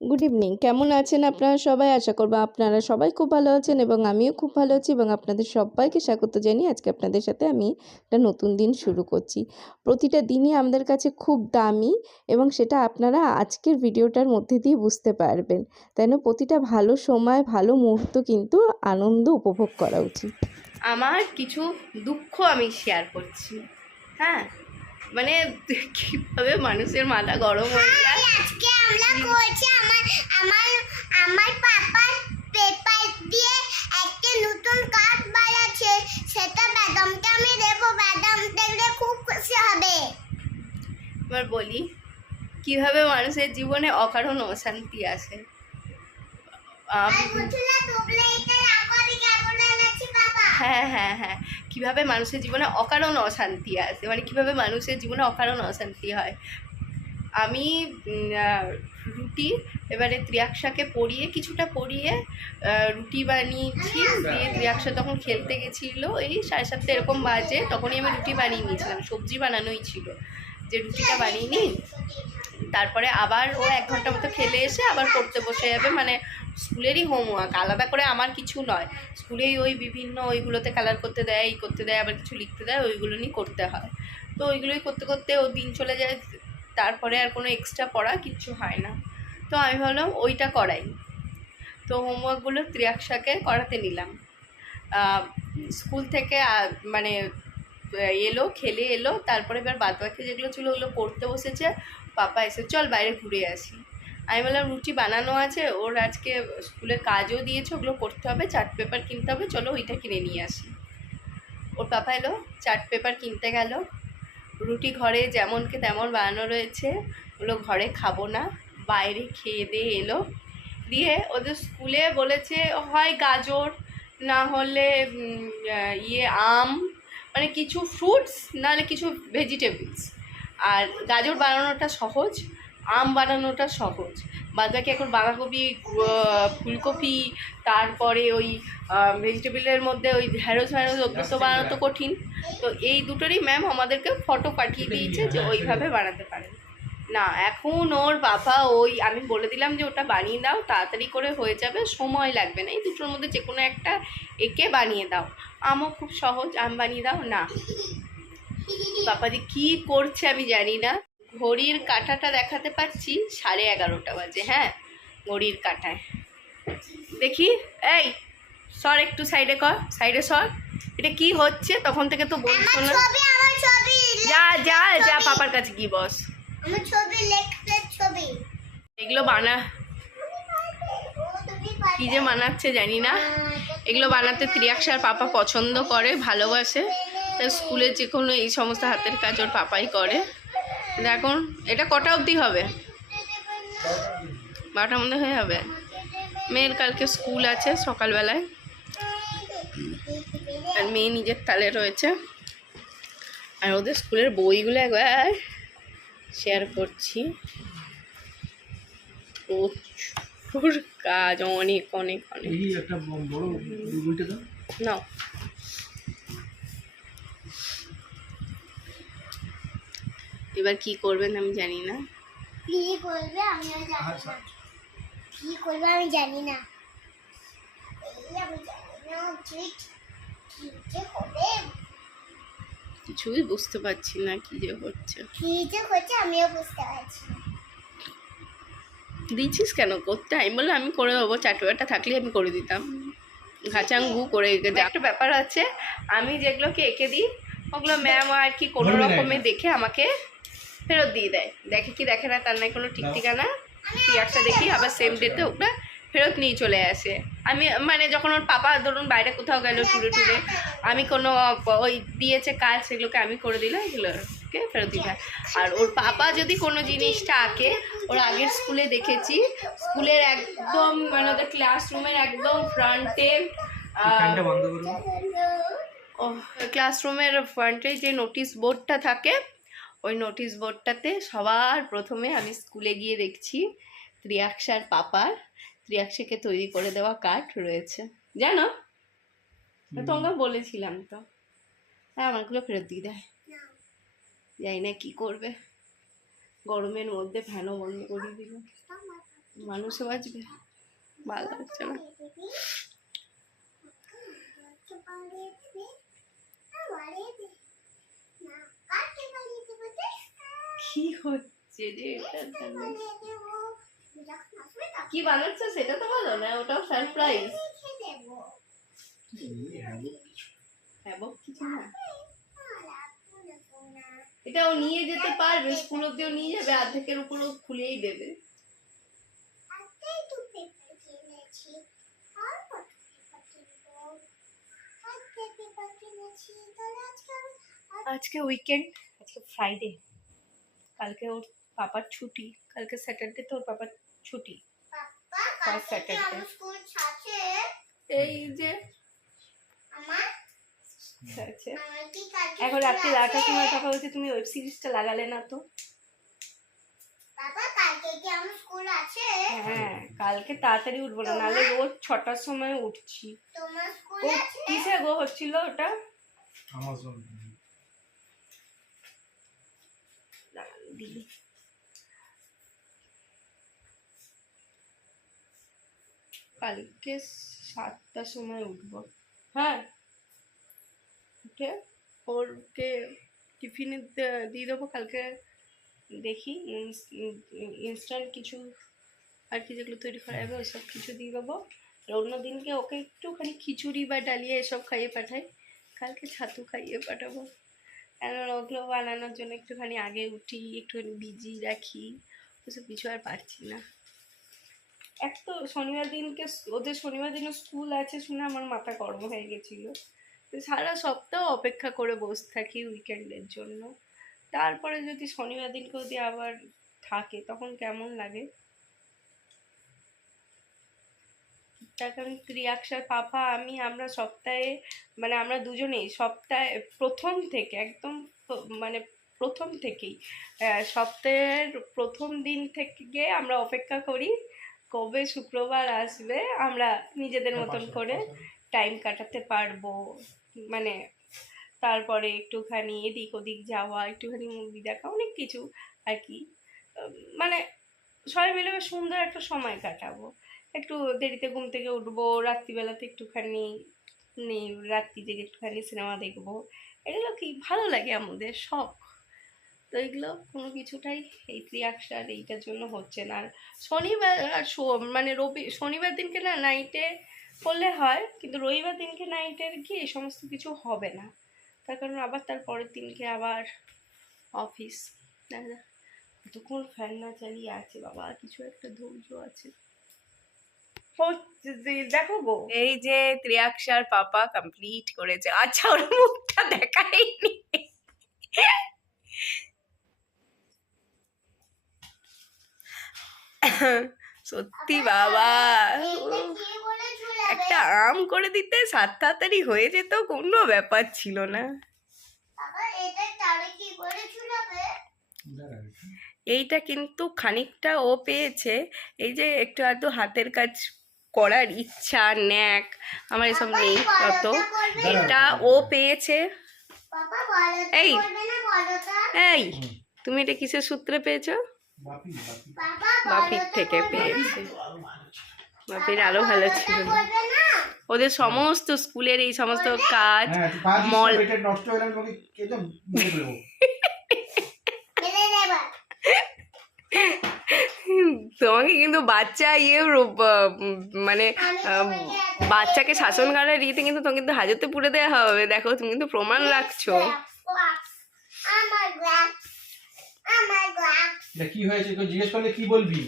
Good evening. কেমন আছেন আপনারা সবাই? আশা করব আপনারা সবাই খুব ভালো আছেন এবং আমিও খুব ভালো আছি এবং আপনাদের সবাইকে স্বাগত জানিয়ে আজকে আপনাদের সাথে আমি একটা নতুন দিন শুরু করছি। প্রতিটা দিনই আমাদের কাছে খুব দামি এবং সেটা আপনারা আজকের ভিডিওটার মধ্যে দিয়ে বুঝতে পারবেন। তাই না? প্রতিটা ভালো সময়, ভালো মুহূর্ত কিন্তু আনন্দ উপভোগ করা উচিত। আমার কিছু দুঃখ আমি শেয়ার করছি। হ্যাঁ, মানে কিভাবে মানুষের মাথা গরম হয়ে যায়। আজকে আমরা করছি আমার আমার পাপা পেপার দিয়ে একটা নতুন কার্ড বানাচ্ছে, সেটা ম্যাডামকে আমি দেবো। ম্যাডাম দেখলে খুব খুশি হবে। এবার বলি কিভাবে মানুষের জীবনে অকারণ অশান্তি আসে। হ্যাঁ হ্যাঁ হ্যাঁ, কীভাবে মানুষের জীবনে অকারণ অশান্তি আসে, মানে কীভাবে মানুষের জীবনে অকারণ অশান্তি হয়। আমি রুটি এবারে ত্রিয়াক্সাকে কিছুটা পরিয়ে রুটি বানিয়েছি। দিয়ে ত্রিয়াক্সা তখন খেলতে গেছিলো, এই 7:30 এরকম বাজে, তখনই আমি রুটি বানিয়ে নিয়েছিলাম। সবজি বানানোই ছিল, যে রুটিটা বানিয়ে নিই, তারপরে আবার ও 1 ঘন্টা মতো খেলে এসে আবার পড়তে বসে যাবে। মানে স্কুলেরই হোমওয়ার্ক, আলাদা করে আমার কিছু নয়। স্কুলেই ওই বিভিন্ন ওইগুলোতে কালার করতে দেয়, এই করতে দেয়, আবার কিছু লিখতে দেয়, ওইগুলো নিয়ে করতে হয়। তো ওইগুলোই করতে করতে ও দিন চলে যায়, তারপরে আর কোনো এক্সট্রা পড়া কিচ্ছু হয় না। তো আমি ভাবলাম ওইটা করাই। তো হোমওয়ার্কগুলো ত্রিয়াক্সাকে করাতে নিলাম। স্কুল থেকে মানে এলো, খেলে এলো, তারপরে এবার বাদবাকি যেগুলো ছিল ওগুলো পড়তে বসেছে। পাপা এসে চল বাইরে ঘুরে আসি। আমি বললাম রুটি বানানো আছে, ওর আজকে স্কুলে কাজও দিয়েছে, ওগুলো করতে হবে, চার্ট পেপার কিনতে হবে, চলো ওইটা কিনে নিয়ে আসি। ওর পাপা এলো, চার্ট পেপার কিনতে গেল। রুটি ঘরে যেমনকে তেমন বানানো রয়েছে, ওগুলো ঘরে খাবো না, বাইরে খেয়ে দিয়ে এলো। দিয়ে ওদের স্কুলে বলেছে হয় গাজর, না হলে আম, মানে কিছু ফ্রুটস, নাহলে কিছু ভেজিটেবলস। আর গাজর বানানোটা সহজ, আম বানানোটা সহজ, বাদবাকি এখন বাঁধাকপি, ফুলকপি, তারপরে ওই ভেজিটেবলের মধ্যে ওই ঢ্যাঁড়স ওগুলো তো বানানো তো কঠিন। তো এই দুটোরই ম্যাম আমাদেরকে ফটো পাঠিয়ে দিয়েছে যে ওইভাবে বানাতে পারে না। এখন ওর বাবা আমি বলে দিলাম যে ওটা বানিয়ে দাও, তাড়াতাড়ি করে হয়ে যাবে, সময় লাগবে না, এই দুটোর মধ্যে যে কোনো একটা একে বানিয়ে দাও। আমও খুব সহজ, আম বানিয়ে দাও না। বাবা যে কী করছে আমি জানি না। ঘড়ির কাঁটাটা দেখাতে পাচ্ছি 11:30 বাজে। হ্যাঁ, ঘড়ির কাঁটায় দেখি, এই সর একটু সাইডে কর, সাইডে সর। এটা কি হচ্ছে? তখন থেকে তো বলছো না। যা যা যা, পাপার কাছে কি বস। এগুলো কি যে বানাচ্ছে জানি না। এগুলো বানাতে ত্রিয়াক্সার পাপা পছন্দ করে, ভালোবাসে। তার স্কুলে যে কোনো এই সমস্ত হাতের কাজ ওর পাপাই করে। এখন এটা কটা অবধি হবে? 12টার মধ্যে হয়ে যাবে। মেয়ের কালকে স্কুল আছে সকালবেলায়, আর মেয়ে নিজের তালে রয়েছে। আর ওদের স্কুলের বইগুলো একবার শেয়ার করছি। প্রচুর কাজ, অনেক অনেক অনেক। নাও, এবার কি করবেন আমি জানি না। আমি জানি না। কিছুই বুঝতে পারছি না কি যে হচ্ছে। আমিও বুঝতে পারছি না। দিচ্ছিস কেন করতে? আমি বললাম আমি করে দেবো, চাটুয়াটা থাকলে আমি করে দিতাম, ঘাচাঙ্গু করে। একটা ব্যাপার আছে, আমি যেগুলোকে এঁকে দিই ওগুলো ম্যাম আর কি কোনো রকমে দেখে আমাকে ফেরত দিয়ে দেয়। দেখে কি দেখে না তার নাই কোনো ঠিক ঠিকানা। একটা দেখি আবার সেম ডেটে ওটা ফেরত নিয়ে চলে আসে। আমি মানে যখন ওর পাপা ধরুন বাইরে কোথাও গেল ট্যুরে, আমি কোনো ওই দিয়েছে কাজ, সেগুলোকে আমি করে দিলাম, এগুলোকে ফেরত দিতে হয়। আর ওর পাপা যদি কোনো জিনিসটা আঁকে, ওর আগের স্কুলে দেখেছি, স্কুলের একদম মানে ওদের ক্লাসরুমের একদম ফ্রন্টে, ক্লাসরুমের ফ্রন্টে যে নোটিশ বোর্ডটা থাকে, ওই নোটিশ বোর্ডটাতে সবার প্রথমে আমি স্কুলে গিয়ে দেখছি ত্রিয়াক্সার পাপার ত্রিয়াক্সাকে তৈরি করে দেওয়া কার্ড রয়েছে। জানো, তোমরা বলেছিলাম তো। হ্যাঁ, আমারগুলো ফেরত দিয়ে দেয়, জানি না কী করবে। গরমের মধ্যে ফ্যানও বন্ধ করে দিল। মানুষে বাঁচবে, ভালো লাগছে না। কি হচ্ছে যে এটা কি বানাচ্ছো সেটা তো বলো না, ওটাও সারপ্রাইজ। হ্যাঁ কিছু না, এটা ও নিয়ে যেতে পারবে, স্কুল অব্দিও নিয়ে যাবে, অর্ধেকের উপর ও খুলেই দেবে। আজকে উইকেন্ড, আজকে ফ্রাইডে, কালকে ওর পাপার ছুটি, কালকে স্যাটারডে তো ওর পাপার ছুটি, ফার্স্ট স্যাটারডে। এই যে আচ্ছা, এখন রাত্রি 8টার সময় কথা বলছে, তুমি ওয়েব সিরিজটা লাগালে না তো? হ্যাঁ কালকে তাড়াতাড়ি উঠবো না, নাহলে রোজ 6টার সময় উঠছি। ও কিসে গো হচ্ছিল ওটা? আমাজন। কালকে 7টার সময় উঠবো। হ্যাঁ উঠে ওরকে টিফিনে দিয়ে দেবো। কালকে দেখি ইনস্ট্যান্ট কিছু আর কি যেগুলো তৈরি করা যাবে ওইসব কিছু দিয়ে দেবো। আর অন্য দিনকে ওকে একটুখানি খিচুড়ি বা ডালিয়া এসব খাইয়ে পাঠাই, কালকে ছাতু খাইয়ে পাঠাবো। কেন ওগুলো বানানোর জন্য একটুখানি আগে উঠি, একটুখানি বিজি রাখি, ওসব কিছু আর পারছি না। এক তো শনিবার দিনকে ওদের শনিবার দিনও স্কুল আছে শুনে আমার মাথা গরম হয়ে গেছিলো। সারা সপ্তাহ অপেক্ষা করে বসে থাকি উইকেন্ডের জন্য, তারপরে যদি শনিবার দিনকে যদি আবার থাকে তখন কেমন লাগে। তখন ত্রিয়াক্ষার পাপা আমরা সপ্তাহে মানে আমরা দুজনেই সপ্তাহে প্রথম থেকে একদম মানে প্রথম থেকেই সপ্তাহের প্রথম দিন থেকে আমরা অপেক্ষা করি কবে শুক্রবার আসবে, আমরা নিজেদের মতন করে টাইম কাটাতে পারবো। মানে তারপরে একটুখানি এদিক ওদিক যাওয়া, একটুখানি মুভি দেখা, অনেক কিছু আর কি, মানে সবাই মিলে সুন্দর একটা সময় কাটাবো। একটু দেরিতে ঘুম থেকে উঠবো, রাত্রিবেলাতে একটুখানি রাত্রি জেগে একটুখানি সিনেমা দেখবো, এগুলো কি ভালো লাগে আমাদের শখ। তো এগুলো কোনো কিছুটাই এই ত্রিয়াক্ষার এইটার জন্য হচ্ছে না। আর শনিবার আর মানে শনিবার দিনকে না নাইটে করলে হয়, কিন্তু রবিবার দিনকে নাইটের কি এই সমস্ত কিছু হবে না, তার কারণ আবার তার পরের দিনকে আবার অফিস। কতক্ষণ ফ্যান না চালিয়ে আছে বাবা, কিছু একটা ধৈর্য আছে। দেখো গো এই যে ত্রিয়াক্ষার পাপা কমপ্লিট করেছে। আচ্ছা ওর মুখটা দেখাইনি। সত্যি বাবা, একটা আম করে দিতে 7 তাড়াতাড়ি হয়ে যেত, কোনো ব্যাপার ছিল না। এইটা কিন্তু খানিকটা ও পেয়েছে, এই যে একটু আধটু হাতের কাজ করার ইচ্ছা ন্যাক, আমার এসব নেই তত, এটা ও পেয়েছে। এই এই তুমি এটা কিসের সূত্রে পেয়েছো? বাপির থেকে পেয়েছে। বাপির আরো ভালো ছিল, ওদের সমস্ত স্কুলের এই সমস্ত কাজ মল নষ্ট হয়ে তোমাকে কিন্তু বাচ্চা মানে বাচ্চাকে শাসন করার রীতি কিন্তু তোমাকে কিন্তু হাজতে পুড়ে দেওয়া হবে। দেখো তুমি কিন্তু প্রমাণ রাখছো। কি হয়েছে জিজ্ঞেস করলে কি বলবি?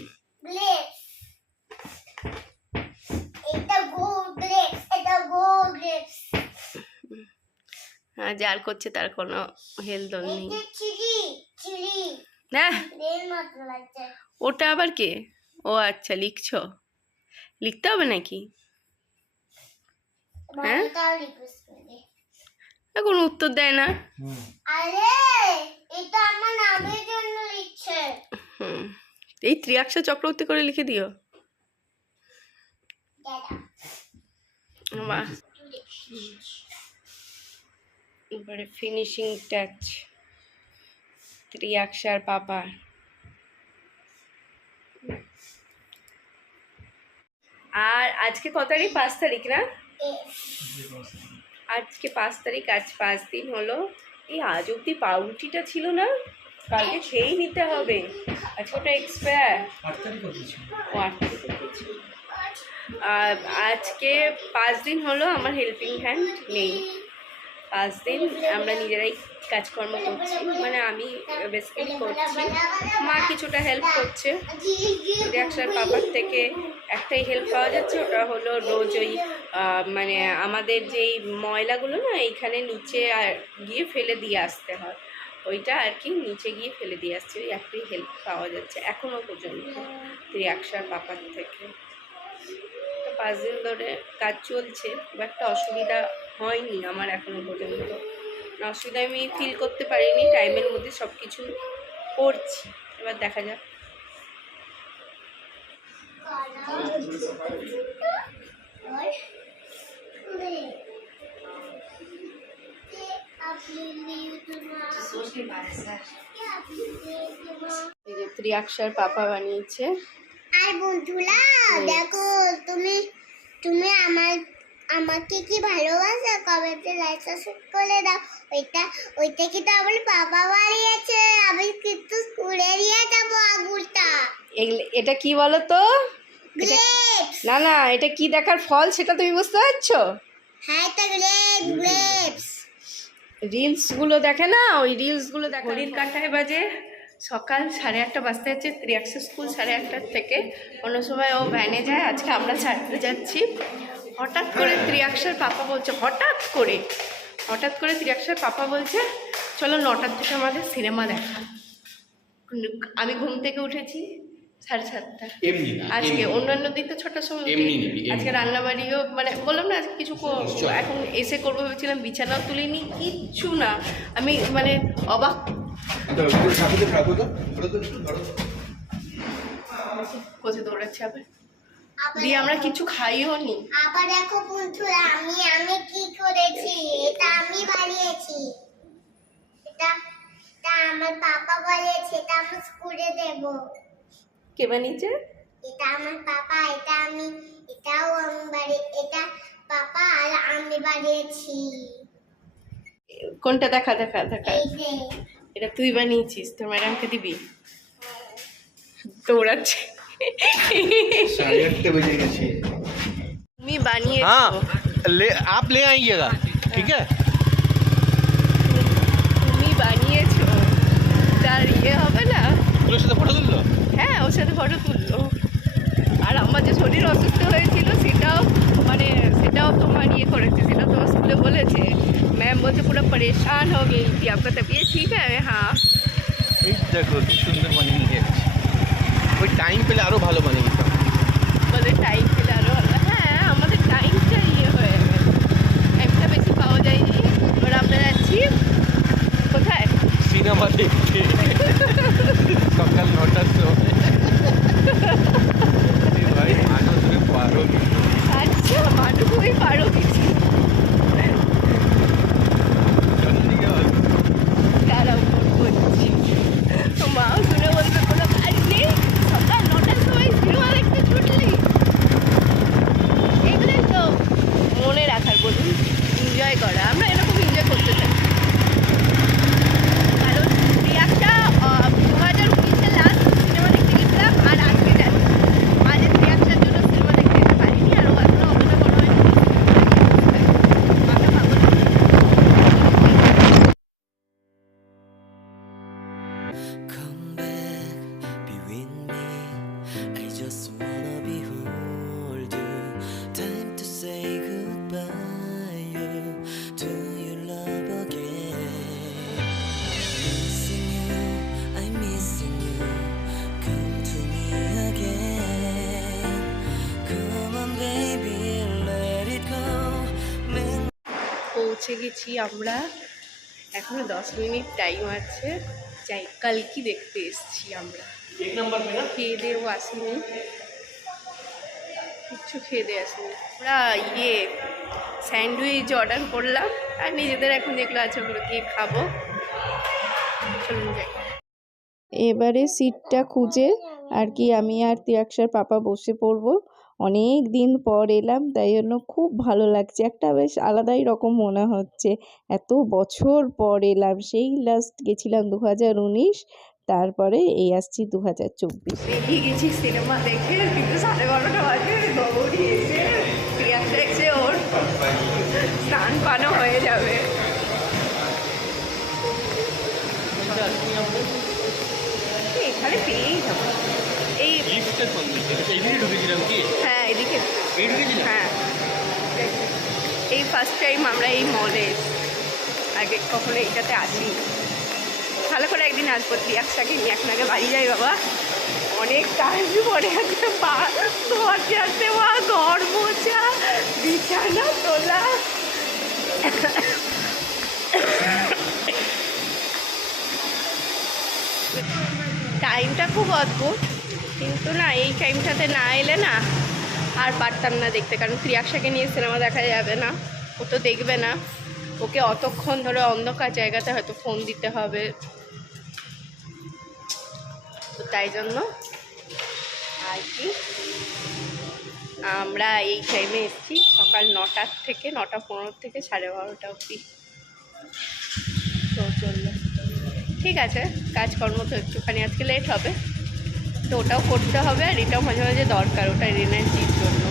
যার করছে তার কোনো হেলদোল নেই। হ্যাঁ ওটা আবার কে? ও আচ্ছা লিখছো, লিখতে হবে নাকি? হ্যাঁ এখন উত্তর দেয় না। এই ত্রিয়াক্ষা চক্রবর্তী করে লিখে দিও। এবারে ফিনিশিং টাচ ত্রিয়াক্ষার পাপা। আর আজকে কত তারিখ? 5 তারিখ না? আজকে 5 তারিখ, আজ 5 দিন হলো। এই আজ অব্দি পাউরুটিটা ছিল না, কালকে খেয়েই নিতে হবে, আজকে ওটা এক্সপায়ার। 8 তারিখ হচ্ছে। ও 8 তারিখ হচ্ছে। আর আজকে 5 দিন হলো আমার হেল্পিং হ্যান্ড নেই। 5 দিন আমরা নিজেরাই কাজকর্ম করছি, মানে আমি বেসিক্যালি করছি, মা কিছুটা হেল্প করছে। রিয়াকশার পাপার থেকে একটাই হেল্প পাওয়া যাচ্ছে, ওটা হলো রোজ ওই মানে আমাদের যেই ময়লাগুলো না এইখানে নিচে আর গিয়ে ফেলে দিয়ে আসতে হয়, ওইটা আর কি নিচে গিয়ে ফেলে দিয়ে আসছে, ওই একটাই হেল্প পাওয়া যাচ্ছে এখনও পর্যন্ত রিয়াকশার পাপার থেকে। তো 5 দিন ধরে কাজ চলছে, খুব একটা অসুবিধা হয়নি আমার এখনো পর্যন্ত। অসুবিধা আমি ফিল করতে পারিনি, টাইমের মধ্যে সব কিছু করছি। এবার দেখা যাক। এই যে ত্রিয়াক্ষার পাপা বানিয়েছে। আর বন্ধুরা দেখো, তুমি তুমি আমাকে কি ভালোবাসো? কমেন্টে লাইক সাবস্ক্রাইব করে দাও। ওইটা কিন্তু আমার বাবা বানিয়েছে, আমি কিন্তু স্কুলে নিয়ে যাবো আঙুরটা। এটা কি বলো তো? গ্রেপস। না না, এটা কি দেখার ফল সেটা তুমি বুঝতে পারছো? হ্যাঁ, এটা গ্রেপস। রিলসগুলো দেখে না, ওই রিলসগুলো দেখে। ঘড়ির কাঁটায় বাজে সকাল 8:30 বাজতে যাচ্ছে। ত্রিয়াক্ষা স্কুল 8:30 থেকে, কোনো সময় ও ভ্যানে যায়, আজকে আমরা ছাড়তে যাচ্ছি। হঠাৎ করে ত্রিয়াক্ষার পাপা বলছে, হঠাৎ করে ত্রিয়াক্ষার পাপা বলছে চলো 9টার থেকে আমাদের সিনেমা দেখা। আমি ঘুম থেকে উঠেছি 7:30। এমনি না, আজকে এমনি। অন্যান্য দিন তো 6টার সময় উঠি। এমনি নিবি, এমনি। আজকে রান্নাবাড়িও মানে বললাম না আজকে কিছু নিশ্চয়। এখন এসে করবো ভেবেছিলাম, বিছানাও তুলিনি, কিচ্ছু না। আমি মানে অবাক। কোথায় দৌড়াচ্ছে আবার দিয়ে, আমরা কিছু খাইও নি। আবার দেখো বন্ধুরা, আমি কি করেছি, এটা আমি বানিয়েছি। এটা আমার পাপা বানিয়েছে, এটা আমি স্কুলে দেব। কে বানিয়েছে? এটা আমার পাপা, এটাও এটা পাপা আর আমি বানিয়েছি। কোনটা? দেখা। এই যে এটা তুই বানিয়েছিস, তোর ম্যাডামকে দিবি? দৌড়াচ্ছে। 8:30 बजे গেছে। তুমি বানিয়েছো? हाँ आप ले आइएगा, ठीक है। তুমি বানিয়েছো, তার ইয়ে হবে না? ওর সাথে ফটো তুললো। হ্যাঁ, ওর সাথে ফটো তুললো। আর আমার যে শরীর অসুস্থ হয়েছিল সেটাও তোমার ইয়ে করেছে, সেটা তোমার স্কুলে বলেছে। ম্যাম বলছে পুরো পরেশান हो गई थी, आपका तबीयत ठीक है? हाँ। এই দেখো কি সুন্দর বানিয়ে নিয়ে যাচ্ছে। ওই টাইম পেলে আরো ভালো বানিয়ে দিতাম। বলে টাইম পেলে আরো ভালো। হ্যাঁ, আমাদের টাইমটা ইয়ে হয়ে গেছে, টাইমটা বেশি পাওয়া যায়নি। এবার আমরা যাচ্ছি কোথায়? সিনেমা দেখতে সকাল 9টার সময়। ভাই আনো তুমি পারো কিন্তু। আচ্ছা, মানু তুমি পারো কিছু। চন্দ্রিকা তারাও করছি, তো মাও শুনে বলবে কোনো কাজ নেই, সকাল 9টার সময় সিনেমা দেখতে ছুটলি। এগুলোই তো মনে রাখার, বলুন, এনজয় করা। আমরা এরকম এনজয় করতে চাই, কারণ রিয়াকশা 2019-এ লাস্ট সিনেমা দেখতে গেছিলাম, আর আজকে যাচ্ছি। আজকে রিয়াকশার জন্য সিনেমা দেখতে যেতে পারিনি, আর ও এখনো অতটা বড় হয়নি। মাথা পাগল। Come back, be with me. I just wanna behold you. Time to say goodbye. You to your love again. Missing you, I'm missing you. Come to me again. Come on, baby, let it go. পৌঁছে গেছি আমরা, এখনো 10 minute time আছে। যাই, কালকে দেখতে এসেছি আমরা। एक नंबर पे ना খেয়ে দেও আসিনি, কিচ্ছু খেয়ে দিয়ে আসিনি। আমরা স্যান্ডউইচ অর্ডার করলাম, আর নিজেদের এখন যেগুলো আছে ওগুলো দিয়ে খাবো। চলুন যাই। এবারে সিটটা খুঁজে আর কি আমি আর ত্রিয়াক্ষার পাপা বসে পড়বো। অনেক দিন পর এলাম, তাই জন্য খুব ভালো লাগছে, একটা বেশ আলাদাই রকম মনে হচ্ছে। এত বছর পর এলাম, সেই লাস্ট গেছিলাম 2019, তারপরে এই আসছি 2024। বেরিয়ে গেছি সিনেমা দেখে, কিন্তু 12:30 বাজে গৌরী এসে প্রিয়াঙ্কা এসে ওর স্নান পানও হয়ে যাবে। এখানে পেয়েই যাবো এই, এইদিকে ঢুকেছিলাম কি? হ্যাঁ এদিকে, এই ঢুকেছিলাম? হ্যাঁ এই ফার্স্ট টাইম আমরা এই মলে, আগে কখনো এইটাতে আসি। ভালো করে একদিন আসবো একসাথে নিয়ে, এখন আগে বাড়ি যাই বাবা, অনেক কাজ পড়ে আছে, দরজা দেওয়া, ঘর মোছা, বিছানা তোলা। টাইমটা খুব অদ্ভুত, কিন্তু না এই টাইমটাতে না এলে না আর পারতাম না দেখতে, কারণ প্রিয়াক্ষাকে নিয়ে সিনেমা দেখা যাবে না, ও তো দেখবে না, ওকে অতক্ষণ ধরে অন্ধকার জায়গাতে হয়তো ফোন দিতে হবে, তো তাই জন্য আর কি আমরা এই টাইমে এসেছি, সকাল 9টার থেকে 9:15 থেকে 12:30 অবধি। তো চললো, ঠিক আছে, কাজকর্ম তো একটুখানি আজকে লেট হবে, তো ওটাও করতে হবে, আর এটাও মাঝে মাঝে দরকার, ওটা এনার্জির জন্য।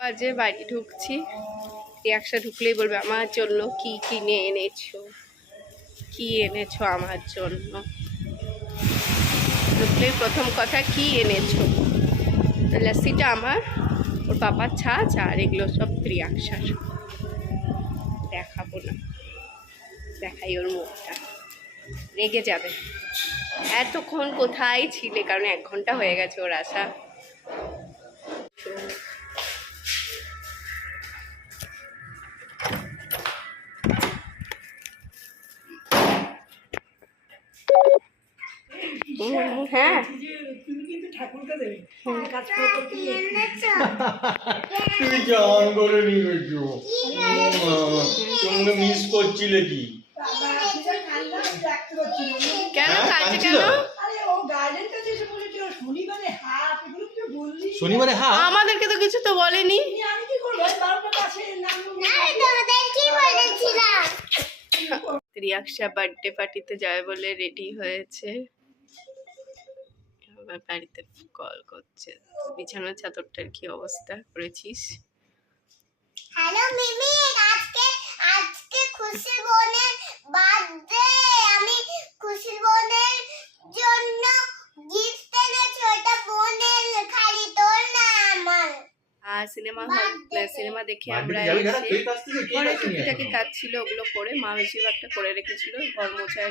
বাজে বাড়ি ঢুকছি, একসাথে ঢুকলেই বলবে আমার জন্য কি কিনে এনেছো, কি এনেছো আমার জন্য, ঢুকলেই প্রথম কথা কি এনেছো। লস্যিটা আমার, ওর বাবার ছাঁচ, আর এগুলো সব প্রিয়াক্ষার। দেখাবো না, দেখাই ওর মুখটা, রেগে যাবে। এতক্ষণ কোথায় ছিলে, কারণ 1 ঘন্টা হয়ে গেছে ওর আসা। হ্যাঁ তুমি জান করে নিয়েছো, তোমরা মিস করছিলে কি? কেন হ্যাঁ, কাজ কাঁদছিল? কেন? শনিবারে হ্যাঁ, আমাদেরকে তো কিছু তো বলেনি। তোমাদের কি বলেছিলাম? রিয়াকশা বার্থডে পার্টিতে যাবে বলে রেডি হয়েছে, আমার বাড়িতে কল করছে। বিছানার চাদরটার কি অবস্থা করেছিস? হ্যালো মিমি, আজকে খুশি বোনের বার্থডে, আমি খুশি বোনের জন্য গিফট এনেছি, ওটা বোনের, খালি তোর না আমার। আর সিনেমা দেখে বার্থডে আমরা যাবি দাদা, এসে কেক আসছে না? কেক ঘরে আসেনি টুকিটাকি এখনো? কাজ ছিল, ওগুলো করে মা বেশিরভাগটা করে রেখেছিল, ঘর মোছা,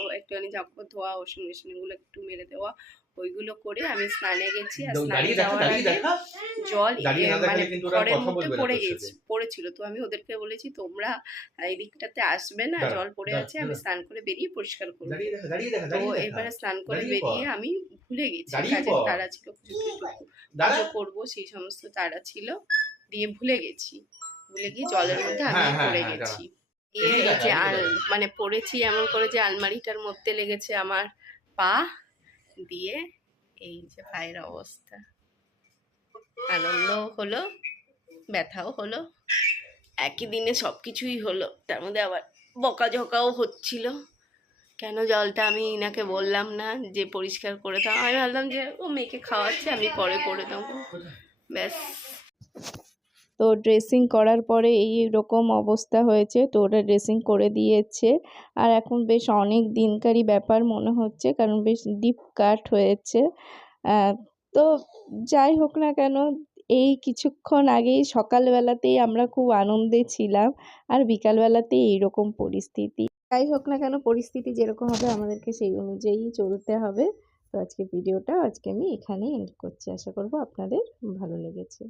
ও একটুখানি জামা ধোয়া, ওয়াশিং মেশিন এগুলো একটু মেরে দেওয়া, ওইগুলো করে আমি স্নানে গেছি। আর স্নানে দাঁড়িয়ে দেখা, যাওয়ার দাঁড়িয়ে আগে দেখা। জল দাঁড়িয়ে না মানে দেখালে কিন্তু ওরা ঘরের কথা মধ্যে বলবে না পড়ে তোর সাথে। পড়েছিল, তো আমি ওদেরকে বলেছি তোমরা এই দিকটাতে আসবে না, দাঁড়া, জল পড়ে দাঁড়া, আছে, আমি দাঁড়া। স্নান করে বেরিয়ে পরিষ্কার করবো। দাঁড়িয়ে দেখা, দাঁড়িয়ে দেখা, তো দাঁড়িয়ে দেখা। এবারে স্নান করে দাঁড়িয়ে বেরিয়ে পড়। আমি ভুলে গেছি, দাঁড়িয়ে কাজের পড়। তাড়া ছিল, দাঁড়া। পুজো করবো সেই সমস্ত তাড়া ছিল, দিয়ে ভুলে গেছি, ভুলে গিয়ে জলের মধ্যে আমি হ্যাঁ, হ্যাঁ, পড়ে হ্যাঁ, গেছি। এদিকে এই দেখা, যে এদিকে দেখা। মানে পড়েছি এমন করে যে আলমারিটার মধ্যে লেগেছে আমার পা, দিয়ে এই যে পায়ের অবস্থা। আনন্দও হলো, ব্যথাও হলো, একই দিনে সব কিছুই হলো, তার মধ্যে আবার বকাঝকাও হচ্ছিল। কেন জলটা আমি ইনাকে বললাম না যে পরিষ্কার করে দাও, আমি ভাবলাম যে ও মেয়েকে খাওয়াচ্ছে, আমি পরে করে দেবো, ব্যাস। তো ড্রেসিং করার পরে এই রকম অবস্থা হয়েছে, তো ওটা ড্রেসিং করে দিয়েছে। আর এখন বেশ অনেক দিনকারই ব্যাপার মনে হচ্ছে, কারণ বেশ ডিপ কাট হয়েছে। তো যাই হোক না কেন, এই কিছুক্ষণ আগেই সকালবেলাতেই আমরা খুব আনন্দে ছিলাম, আর বিকালবেলাতেই এইরকম পরিস্থিতি। যাই হোক না কেন, পরিস্থিতি যেরকম হবে আমাদেরকে সেই অনুযায়ী চলতে হবে। তো আজকে ভিডিওটা আমি এখানেই এন্ড করছি, আশা করব আপনাদের ভালো লেগেছে।